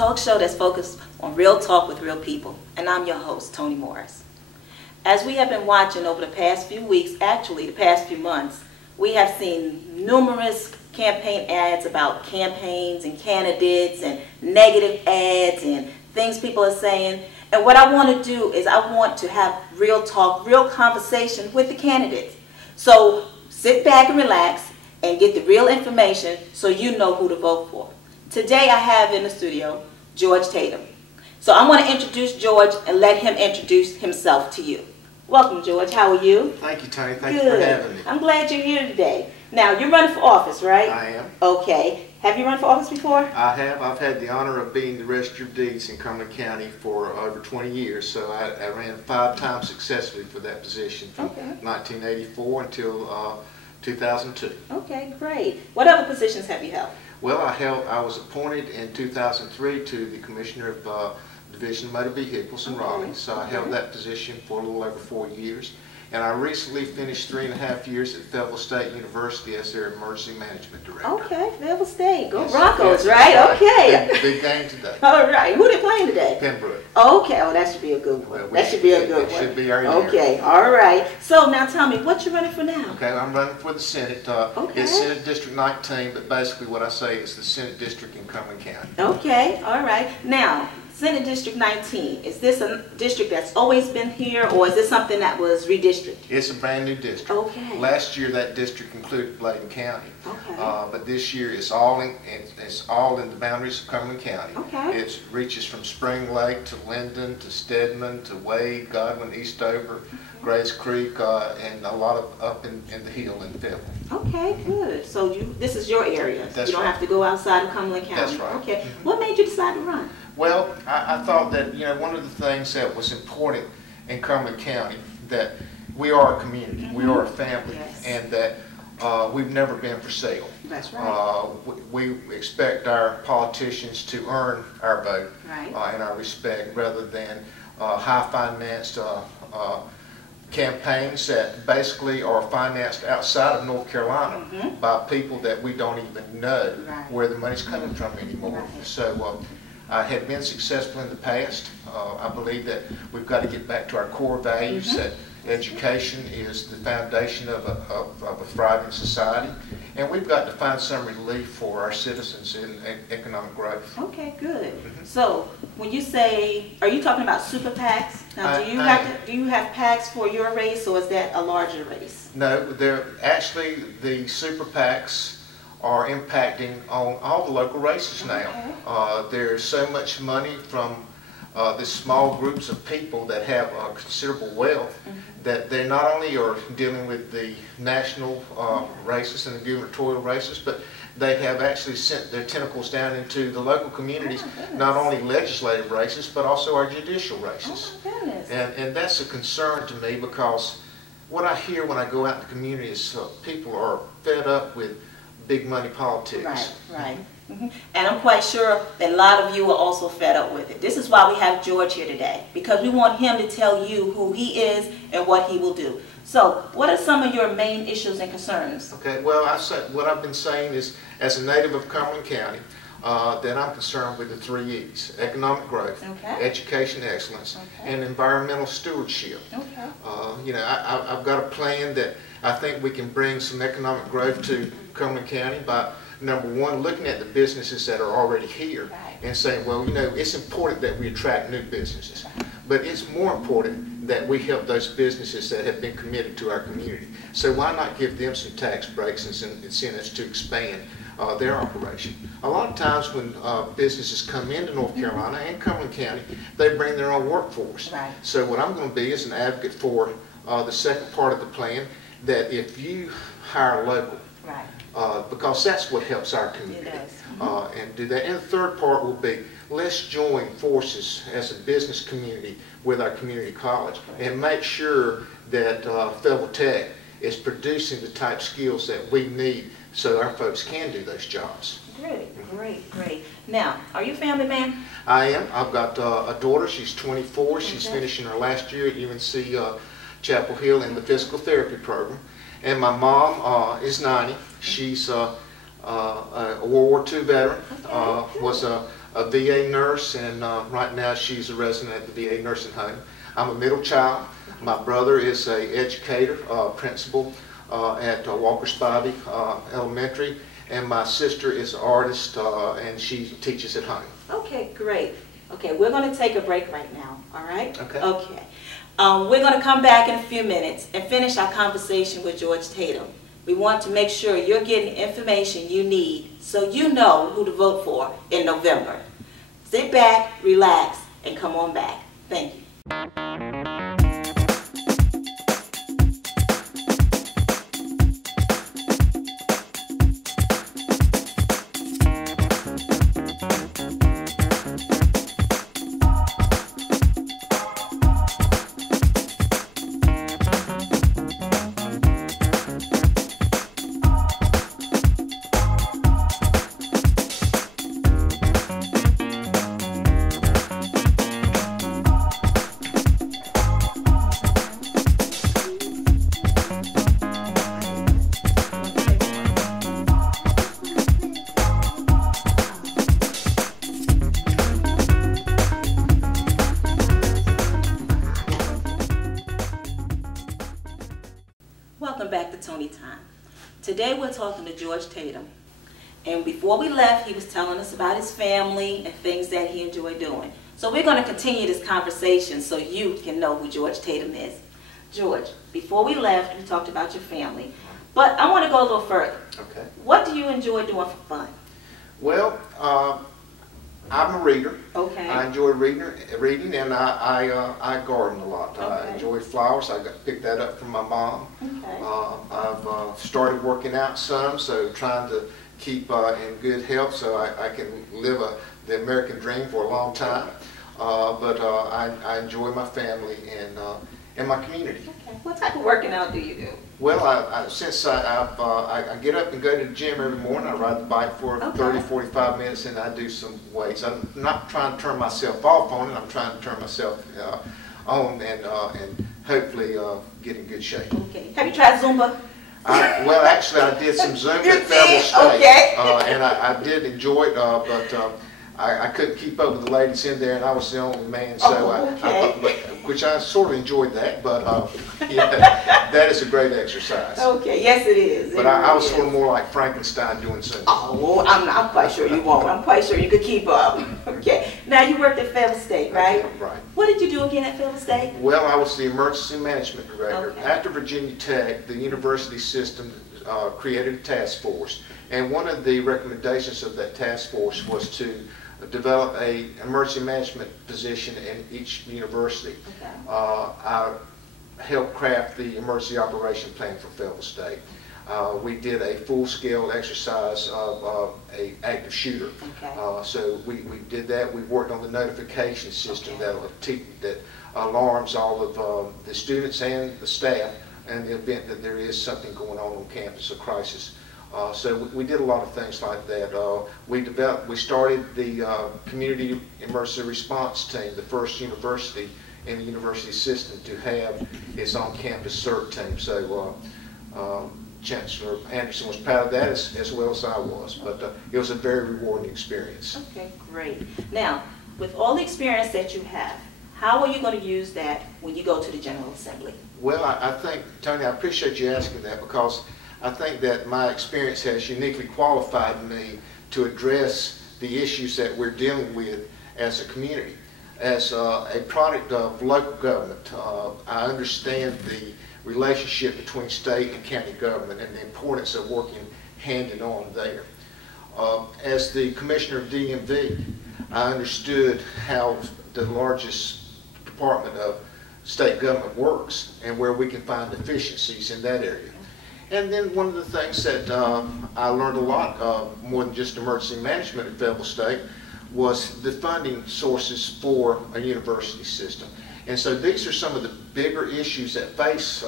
talk show that's focused on real talk with real people, and I'm your host, Toni Morris. As we have been watching over the past few weeks, actually the past few months, we have seen numerous campaign ads about campaigns and candidates and negative ads and things people are saying. And what I want to do is I want to have real talk, real conversation with the candidates. So sit back and relax and get the real information so you know who to vote for. Today I have in the studio George Tatum. So I'm going to introduce George and let him introduce himself to you. Welcome, George. How are you? Thank you, Toni. Thank you for having me. I'm glad you're here today. Now, you're running for office, right? I am. Okay. Have you run for office before? I have. I've had the honor of being the Register of Deeds in Cumberland County for over 20 years. So I ran 5 times successfully for that position from 1984 until 2002. Okay, great. What other positions have you held? Well, I was appointed in 2003 to the Commissioner of Division of Motor Vehicles in Raleigh. So I held that position for a little over 4 years. And I recently finished 3.5 years at Fayetteville State University as their Emergency Management Director. Okay, Fayetteville State. Go yes, Broncos, yes, right? Okay. Big game today. All right. Who they playing today? Pembroke. Okay. Oh, that should be a good one. Well, That should be a good one. Should be our year. Okay. All right. So now tell me, what you running for now? Okay, I'm running for the Senate. It's Senate District 19, but basically what I say is the Senate District in Cumberland County. Okay. All right. Now, Senate District 19, is this a district that's always been here, or is this something that was redistricted? It's a brand new district. Okay. Last year that district included Bladen County. Okay. But this year it's all in the boundaries of Cumberland County. Okay. It reaches from Spring Lake to Linden to Stedman to Wade, Godwin, Eastover, Grays Creek, and a lot of up in the hill in Fayetteville. Okay, good. So this is your area. That's you don't right. have to go outside of Cumberland County. That's right. Okay. What made you decide to run? Well, I thought that, one of the things that was important in Cumberland County, that we are a community, we are a family, yes. and that we've never been for sale. That's right. We expect our politicians to earn our vote Right. and our respect rather than high-financed campaigns that basically are financed outside of North Carolina by people that we don't even know where the money's coming from anymore. Right. So I had been successful in the past. I believe that we've got to get back to our core values, that education is the foundation of a thriving society, and we've got to find some relief for our citizens in economic growth. Okay, good. So when you say, are you talking about super PACs? Now, do you have PACs for your race, or is that a larger race? No, they're actually the super PACs are impacting on all the local races now. There's so much money from the small groups of people that have considerable wealth that they not only are dealing with the national races and the gubernatorial races, but they have actually sent their tentacles down into the local communities, not only legislative races, but also our judicial races. Oh, my goodness. And that's a concern to me, because what I hear when I go out in the community is people are fed up with big money politics. Right, right. And I'm quite sure that a lot of you are also fed up with it. This is why we have George here today, because we want him to tell you who he is and what he will do. So, what are some of your main issues and concerns? Okay, well, what I've been saying is, as a native of Cumberland County, then I'm concerned with the 3 E's: economic growth, education excellence, and environmental stewardship. I've got a plan that I think we can bring some economic growth to Cumberland County by, number one, looking at the businesses that are already here and saying, well, it's important that we attract new businesses, but it's more important that we help those businesses that have been committed to our community. So why not give them some tax breaks and some incentives to expand their operation? A lot of times when businesses come into North Carolina and Cumberland County, they bring their own workforce. So what I'm going to be is an advocate for the second part of the plan, that if you hire local, because that's what helps our community, and do that. And the third part will be, let's join forces as a business community with our community college and make sure that Fayetteville Tech is producing the type skills that we need so our folks can do those jobs. Great, great, great. Now, are you a family man? I am. I've got a daughter. She's 24. She's finishing her last year at UNC Chapel Hill in the physical therapy program. And my mom is 90. She's a World War II veteran, was a a VA nurse, and right now she's a resident at the VA nursing home. I'm a middle child. My brother is an educator, principal at Walker Spivey Elementary, and my sister is an artist, and she teaches at home. Okay, great. Okay, we're going to take a break right now, all right? Okay. Okay. We're going to come back in a few minutes and finish our conversation with George Tatum. We want to make sure you're getting information you need so you know who to vote for in November. Sit back, relax, and come on back. Thank you. Welcome back to Tony Time. Today we're talking to George Tatum. And before we left, he was telling us about his family and things that he enjoyed doing. So we're going to continue this conversation so you can know who George Tatum is. George, before we left, we talked about your family. But I want to go a little further. Okay. What do you enjoy doing for fun? Well, I'm a reader. Okay. I enjoy reading, and I garden a lot. Okay. I enjoy flowers. I picked that up from my mom. Okay. I've started working out some, so trying to keep in good health so I can live the American dream for a long time. But I enjoy my family and my community. Okay. What type of working out do you do? Well, since I get up and go to the gym every morning, I ride the bike for 30, 45 minutes, and I do some weights. I'm not trying to turn myself off on it. I'm trying to turn myself on and hopefully get in good shape. Okay. Have you tried Zumba? Well, actually, I did some Zumba at Fayetteville State, okay. And I did enjoy it, but I couldn't keep up with the ladies in there, and I was the only man, so which I sort of enjoyed that, but yeah, that is a great exercise. Okay, yes it is. But I was sort of more like Frankenstein doing something. Oh, well, I'm quite sure you won't. I'm quite sure you could keep up. Okay. Now you worked at Fayetteville State, right? Right. What did you do again at Fayetteville State? Well, I was the emergency management director. Okay. After Virginia Tech, the university system created a task force, and one of the recommendations of that task force was to develop a emergency management position in each university. Okay. I helped craft the emergency operation plan for Fayetteville State. We did a full-scale exercise of a active shooter. Okay. So we did that. We worked on the notification system that alarms all of the students and the staff in the event that there is something going on campus, a crisis. So we did a lot of things like that. We started the community emergency response team, the first university in the university system to have its on-campus CERT team. So Chancellor Anderson was proud of that as well as I was, but it was a very rewarding experience. Okay, great. Now, with all the experience that you have, how are you going to use that when you go to the General Assembly? Well, I think, Tony, I appreciate you asking that, because I think that my experience has uniquely qualified me to address the issues that we're dealing with as a community. As a product of local government, I understand the relationship between state and county government and the importance of working hand in arm there. As the commissioner of DMV, I understood how the largest department of state government works and where we can find efficiencies in that area. And then one of the things that I learned a lot more than just emergency management at Fayetteville State was the funding sources for a university system. And so these are some of the bigger issues that face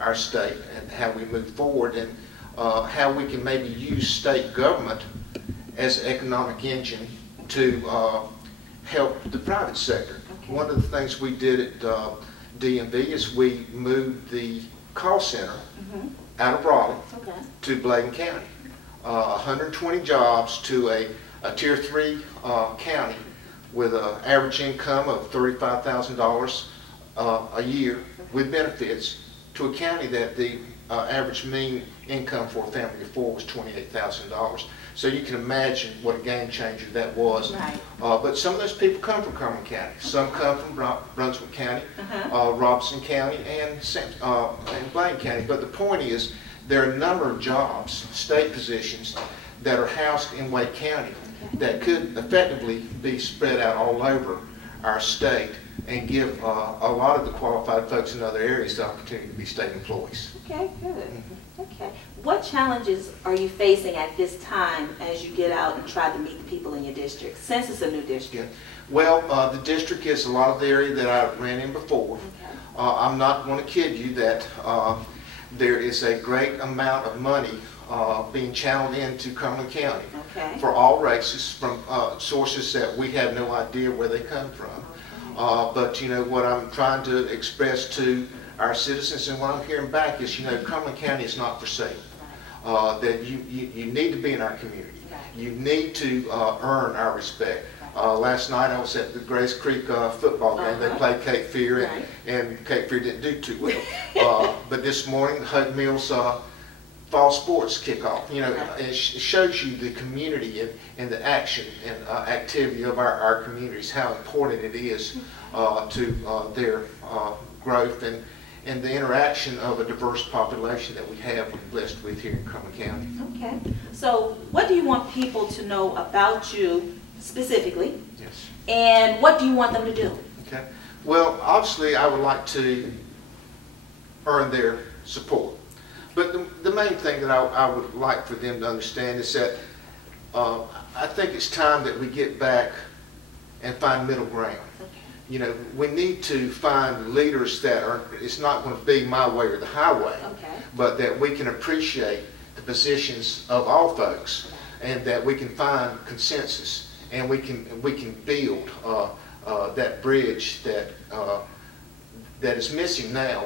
our state and how we move forward, and how we can maybe use state government as an economic engine to help the private sector. Okay. One of the things we did at DMV is we moved the call center out of Raleigh to Bladen County. 120 jobs to a a Tier 3 county with an average income of $35,000 a year with benefits to a county that the average mean income for a family of 4 was $28,000. So you can imagine what a game changer that was. Right. But some of those people come from Cumberland County. Some come from Brunswick County, Robeson County, and Blaine County. But the point is, there are a number of jobs, state positions, that are housed in Wake County that could effectively be spread out all over our state and give a lot of the qualified folks in other areas the opportunity to be state employees. Okay, good. Okay. What challenges are you facing at this time as you get out and try to meet the people in your district, since it's a new district? Well, the district is a lot of the area that I ran in before. Okay. I'm not going to kid you that there is a great amount of money being channeled into Cumberland County for all races from sources that we have no idea where they come from. But you know, what I'm trying to express to our citizens and what I'm hearing back is, you know, Cumberland County is not for sale. That you need to be in our community. You need to earn our respect. Last night I was at the Grace Creek football game. They played Cape Fear, and Cape Fear didn't do too well. But this morning, the Hope Mills fall sports kickoff. You know, it shows you the community and the action and activity of our communities, how important it is to their growth and the interaction of a diverse population that we have been blessed with here in Cumberland County. Okay. So what do you want people to know about you specifically? Yes. And what do you want them to do? Okay. Well, obviously I would like to earn their support. But the main thing that I would like for them to understand is that I think it's time that we get back and find middle ground. Okay. You know, we need to find leaders that are, it's not going to be my way or the highway, but that we can appreciate the positions of all folks and that we can find consensus and we can build that bridge that is missing now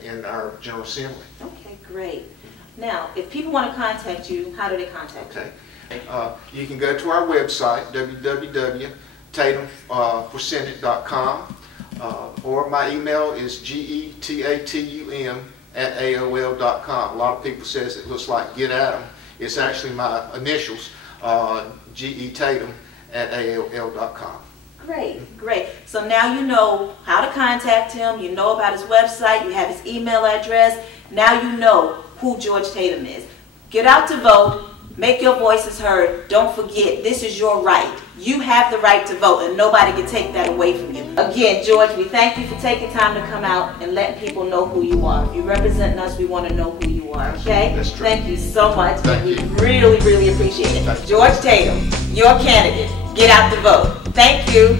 in our General Assembly. Okay, great. Now, if people want to contact you, how do they contact you? You can go to our website, www.tatumforsenate.com, or my email is getatum@aol.com. A lot of people says it looks like Get At 'em. It's actually my initials, getatum@aol.com. Great, great. So now you know how to contact him, you know about his website, you have his email address. Now you know who George Tatum is. Get out to vote, make your voices heard. Don't forget, this is your right. You have the right to vote and nobody can take that away from you. Again, George, we thank you for taking time to come out and letting people know who you are. If you're representing us, we want to know who you are, okay? That's true. Thank you so much. Thank you. Really, really appreciate it. George Tatum, your candidate. Get out to vote. Thank you.